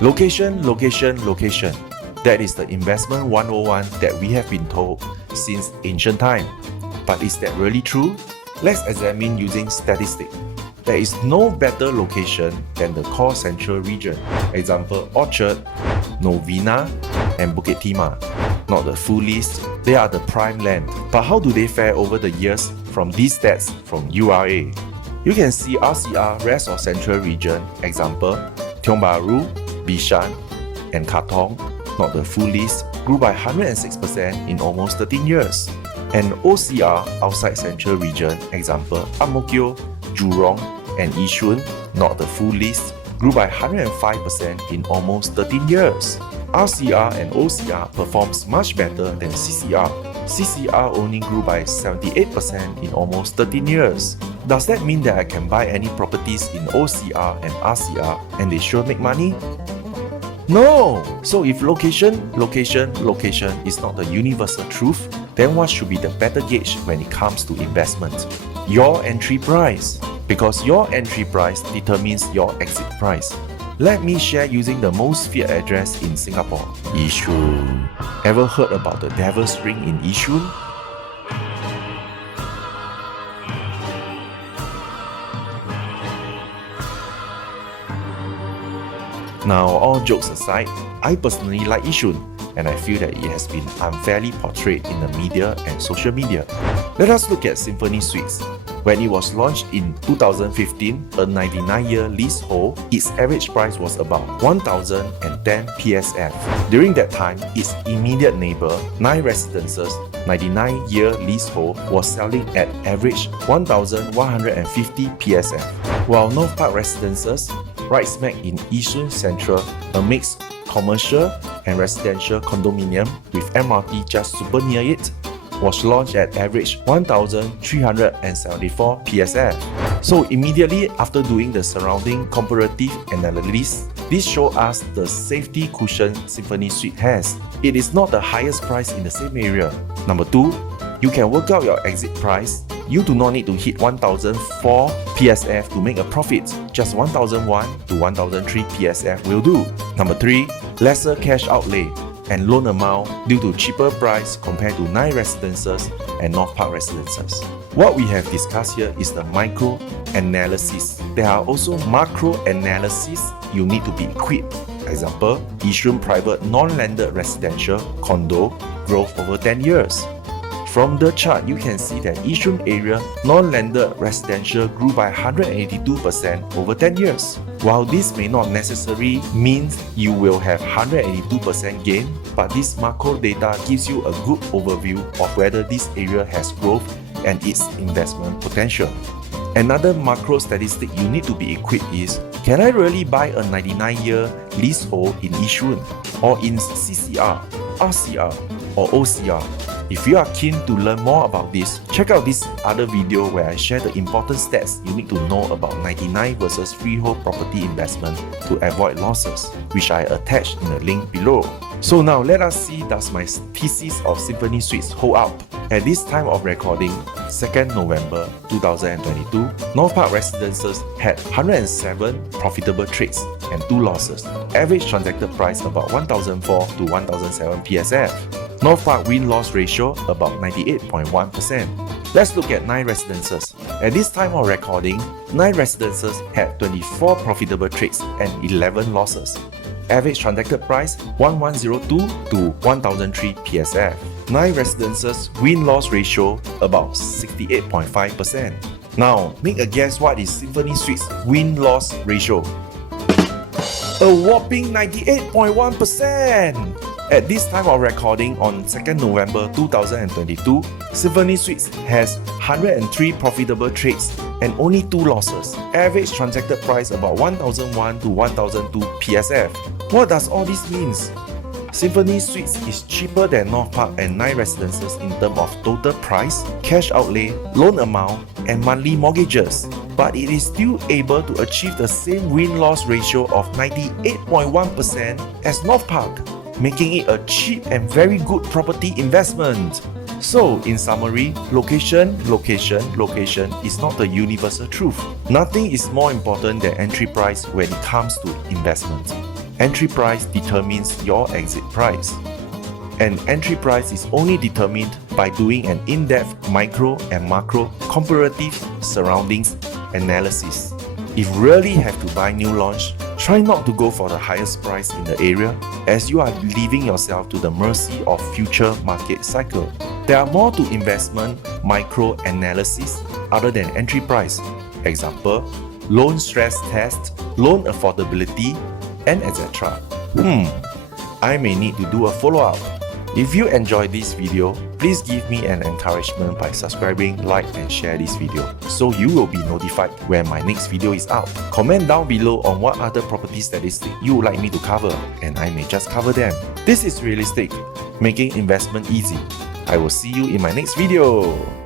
Location, location, location. That is the investment 101 that we have been told since ancient time. But is that really true? Let's examine using statistics. There is no better location than the core central region. Example, Orchard, Novena, and Bukit Timah. Not the full list, they are the prime land. But how do they fare over the years from these stats from URA? You can see RCR rest of central region, example, Tiong Bahru, Bishan, and Katong, not the full list, grew by 106% in almost 13 years. And OCR outside central region, example, Ang Mo Kio, Jurong, and Yishun, not the full list, grew by 105% in almost 13 years. RCR and OCR performs much better than CCR. CCR only grew by 78% in almost 13 years. Does that mean that I can buy any properties in OCR and RCR and they sure make money? No! So if location, location, location is not the universal truth, then what should be the better gauge when it comes to investment? Your entry price. Because your entry price determines your exit price. Let me share using the most feared address in Singapore, Yishun. Ever heard about the Devil's Ring in Yishun? Now, all jokes aside, I personally like Yishun, and I feel that it has been unfairly portrayed in the media and social media. Let us look at Symphony Suites. When it was launched in 2015, a 99-year leasehold, its average price was about 1,010 PSF. During that time, its immediate neighbor, 9 Residences, 99-year leasehold, was selling at average 1,150 PSF. While North Park Residences, right smack in Yishun Central, a mixed commercial and residential condominium with MRT just super near it, was launched at average 1,374 PSF. So immediately after doing the surrounding comparative analysis, this shows us the safety cushion Symphony Suite has. It is not the highest price in the same area. Number 2, you can work out your exit price. You do not need to hit 1,004 PSF to make a profit. Just 1,001 to 1,003 PSF will do. Number 3, lesser cash outlay and loan amount due to cheaper price compared to 9 Residences and North Park Residences. What we have discussed here is the micro analysis. There are also macro analysis you need to be equipped. Example, Yishun private non-landed residential condo growth over 10 years. From the chart, you can see that Yishun area non-landed residential grew by 182% over 10 years. While this may not necessarily mean you will have 182% gain, but this macro data gives you a good overview of whether this area has growth and its investment potential. Another macro statistic you need to be equipped is, can I really buy a 99-year leasehold in Yishun or in CCR, RCR or OCR? If you are keen to learn more about this, check out this other video where I share the important stats you need to know about 99 versus freehold property investment to avoid losses, which I attached in the link below. So now let us see, does my thesis of Symphony Suites hold up? At this time of recording, 2nd November 2022, North Park Residences had 107 profitable trades and 2 losses. Average transacted price about 1,004 to 1,007 PSF. North Park win-loss ratio about 98.1%. Let's look at 9 Residences. At this time of recording, 9 Residences had 24 profitable trades and 11 losses. Average transacted price 1,102 to 1,003 PSF. 9 Residences win-loss ratio about 68.5%. Now, make a guess what is Symphony Suites win-loss ratio. A whopping 98.1%! At this time of recording on 2nd November 2022, Symphony Suites has 103 profitable trades and only 2 losses. Average transacted price about 1,001 to 1,002 PSF. What does all this mean? Symphony Suites is cheaper than North Park and 9 Residences in terms of total price, cash outlay, loan amount, and monthly mortgages. But it is still able to achieve the same win-loss ratio of 98.1% as North Park, making it a cheap and very good property investment. So, in summary, location, location, location is not the universal truth. Nothing is more important than entry price when it comes to investment. Entry price determines your exit price. And entry price is only determined by doing an in-depth micro and macro comparative surroundings analysis. If really have to buy new launch, try not to go for the highest price in the area, as you are leaving yourself to the mercy of future market cycle. There are more to investment micro analysis other than entry price. Example, loan stress test, loan affordability, and etc. I may need to do a follow-up. If you enjoyed this video, please give me an encouragement by subscribing, like and share this video so you will be notified when my next video is out. Comment down below on what other property statistics you would like me to cover and I may just cover them. This is Realistic, making investment easy. I will see you in my next video.